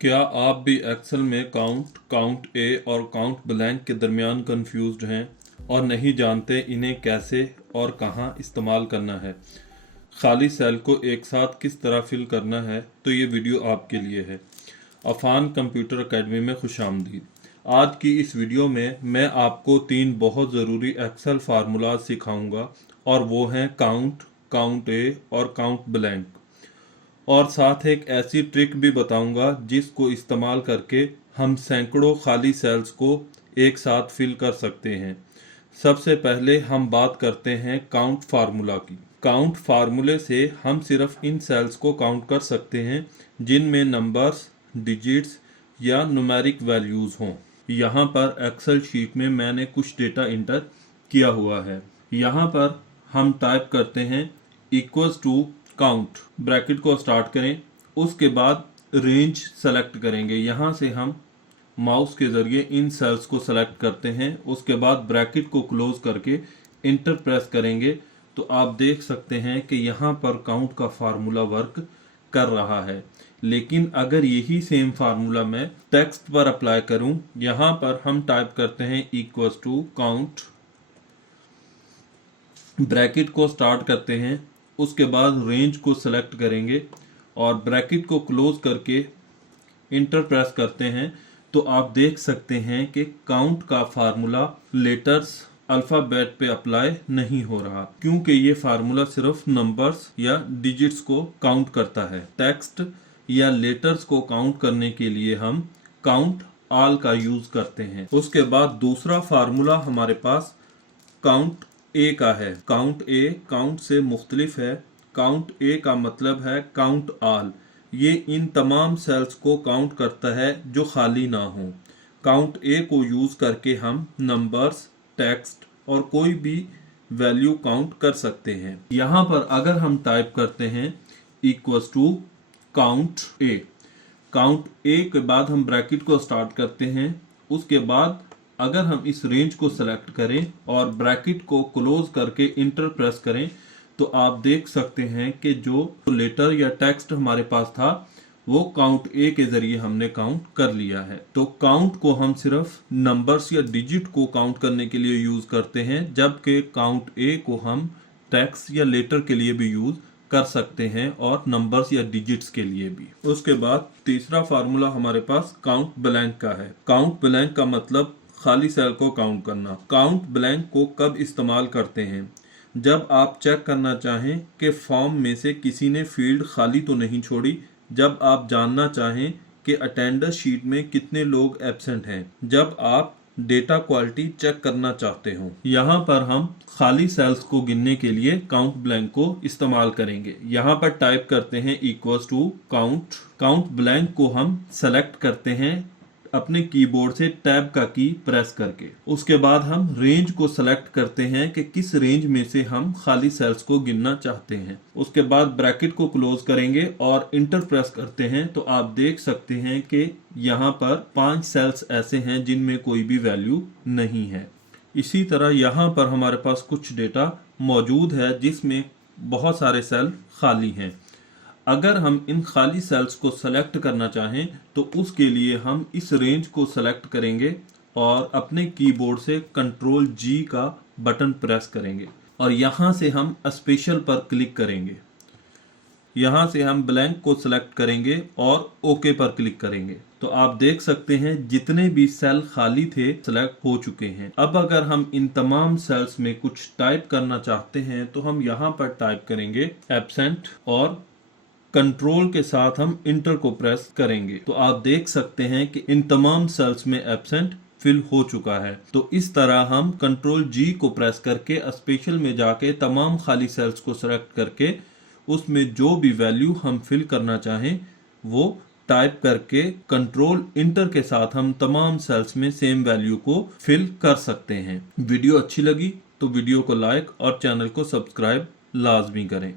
क्या आप भी एक्सेल में काउंट, काउंट ए और काउंट ब्लैंक के दरमियान कंफ्यूज्ड हैं और नहीं जानते इन्हें कैसे और कहां इस्तेमाल करना है? खाली सेल को एक साथ किस तरह फिल करना है? तो ये वीडियो आपके लिए है। अफान कंप्यूटर एकेडमी में खुशामदीद। आज की इस वीडियो में मैं आपको 3 बहुत ज़रूरी एक्सेल फार्मूला सिखाऊंगा और वो हैं काउंट, काउंट ए और काउंट ब्लैंक। और साथ एक ऐसी ट्रिक भी बताऊंगा जिसको इस्तेमाल करके हम सैकड़ों खाली सेल्स को एक साथ फिल कर सकते हैं। सबसे पहले हम बात करते हैं काउंट फार्मूला की। काउंट फार्मूले से हम सिर्फ इन सेल्स को काउंट कर सकते हैं जिनमें नंबर्स, डिजिट्स या न्यूमेरिक वैल्यूज़ हों। यहाँ पर एक्सेल शीट में मैंने कुछ डेटा इंटर किया हुआ है। यहाँ पर हम टाइप करते हैं इक्वल्स टू काउंट, ब्रैकेट को स्टार्ट करें, उसके बाद रेंज सेलेक्ट करेंगे। यहाँ से हम माउस के ज़रिए इन सेल्स को सेलेक्ट करते हैं। उसके बाद ब्रैकेट को क्लोज करके इंटर प्रेस करेंगे तो आप देख सकते हैं कि यहाँ पर काउंट का फार्मूला वर्क कर रहा है। लेकिन अगर यही सेम फार्मूला मैं टेक्स्ट पर अप्लाई करूं, यहाँ पर हम टाइप करते हैं इक्वल्स टू काउंट, ब्रैकेट को स्टार्ट करते हैं, उसके बाद रेंज को सेलेक्ट करेंगे और ब्रैकेट को क्लोज करके इंटर प्रेस करते हैं तो आप देख सकते हैं कि काउंट का फार्मूला लेटर्स अल्फ़ाबेट पे अप्लाई नहीं हो रहा, क्योंकि ये फार्मूला सिर्फ नंबर्स या डिजिट्स को काउंट करता है। टेक्स्ट या लेटर्स को काउंट करने के लिए हम काउंट ऑल का यूज करते हैं। उसके बाद दूसरा फार्मूला हमारे पास काउंट ए का है। काउंट ए काउंट से मुख्तलिफ है। काउंट ए का मतलब है काउंट ऑल। ये इन तमाम सेल्स को काउंट करता है जो खाली ना हो। काउंट ए को यूज करके हम नंबर्स, टेक्स्ट और कोई भी वैल्यू काउंट कर सकते हैं। यहाँ पर अगर हम टाइप करते हैं equals to count A, count A के बाद हम ब्रैकेट को स्टार्ट करते हैं। उसके बाद अगर हम इस रेंज को सेलेक्ट करें और ब्रैकेट को क्लोज करके इंटर प्रेस करें तो आप देख सकते हैं कि जो लेटर या टेक्स्ट हमारे पास था वो काउंट ए के जरिए हमने काउंट कर लिया है। तो काउंट को हम सिर्फ नंबर्स या डिजिट को काउंट करने के लिए यूज करते हैं, जबकि काउंट ए को हम टेक्स्ट या लेटर के लिए भी यूज कर सकते हैं और नंबर्स या डिजिट्स के लिए भी। उसके बाद तीसरा फार्मूला हमारे पास काउंट ब्लैंक का है। काउंट ब्लैंक का मतलब खाली सेल को काउंट करना। काउंट ब्लैंक को कब इस्तेमाल करते हैं? जब आप चेक करना चाहें कि फॉर्म में से किसी ने फील्ड खाली तो नहीं छोड़ी, जब आप जानना चाहें कि अटेंडर शीट में कितने लोग एब्सेंट हैं, जब आप डेटा क्वालिटी चेक करना चाहते हो। यहाँ पर हम खाली सेल्स को गिनने के लिए काउंट ब्लैंक को इस्तेमाल करेंगे। यहाँ पर टाइप करते हैं equals to count. Count blank को हम सेलेक्ट करते हैं अपने कीबोर्ड से टैब का की प्रेस करके। उसके बाद हम रेंज को सेलेक्ट करते हैं कि किस रेंज में से हम खाली सेल्स को गिनना चाहते हैं। उसके बाद ब्रैकेट को क्लोज करेंगे और इंटर प्रेस करते हैं तो आप देख सकते हैं कि यहाँ पर 5 सेल्स ऐसे हैं जिनमें कोई भी वैल्यू नहीं है। इसी तरह यहाँ पर हमारे पास कुछ डेटा मौजूद है जिसमें बहुत सारे सेल खाली हैं। अगर हम इन खाली सेल्स को सेलेक्ट करना चाहें तो उसके लिए हम इस रेंज को सेलेक्ट करेंगे और अपने कीबोर्ड से कंट्रोल जी का बटन प्रेस करेंगे और यहाँ से हम स्पेशल पर क्लिक करेंगे। यहाँ से हम ब्लैंक को सेलेक्ट करेंगे और ओके पर क्लिक करेंगे तो आप देख सकते हैं जितने भी सेल खाली थे सेलेक्ट हो चुके हैं। अब अगर हम इन तमाम सेल्स में कुछ टाइप करना चाहते हैं तो हम यहाँ पर टाइप करेंगे एब्सेंट और कंट्रोल के साथ हम इंटर को प्रेस करेंगे तो आप देख सकते हैं कि इन तमाम सेल्स में एब्सेंट फिल हो चुका है। तो इस तरह हम कंट्रोल जी को प्रेस करके स्पेशल में जाके तमाम खाली सेल्स को सेलेक्ट करके उसमें जो भी वैल्यू हम फिल करना चाहें वो टाइप करके कंट्रोल इंटर के साथ हम तमाम सेल्स में सेम वैल्यू को फिल कर सकते हैं। वीडियो अच्छी लगी तो वीडियो को लाइक और चैनल को सब्सक्राइब लाजमी करें।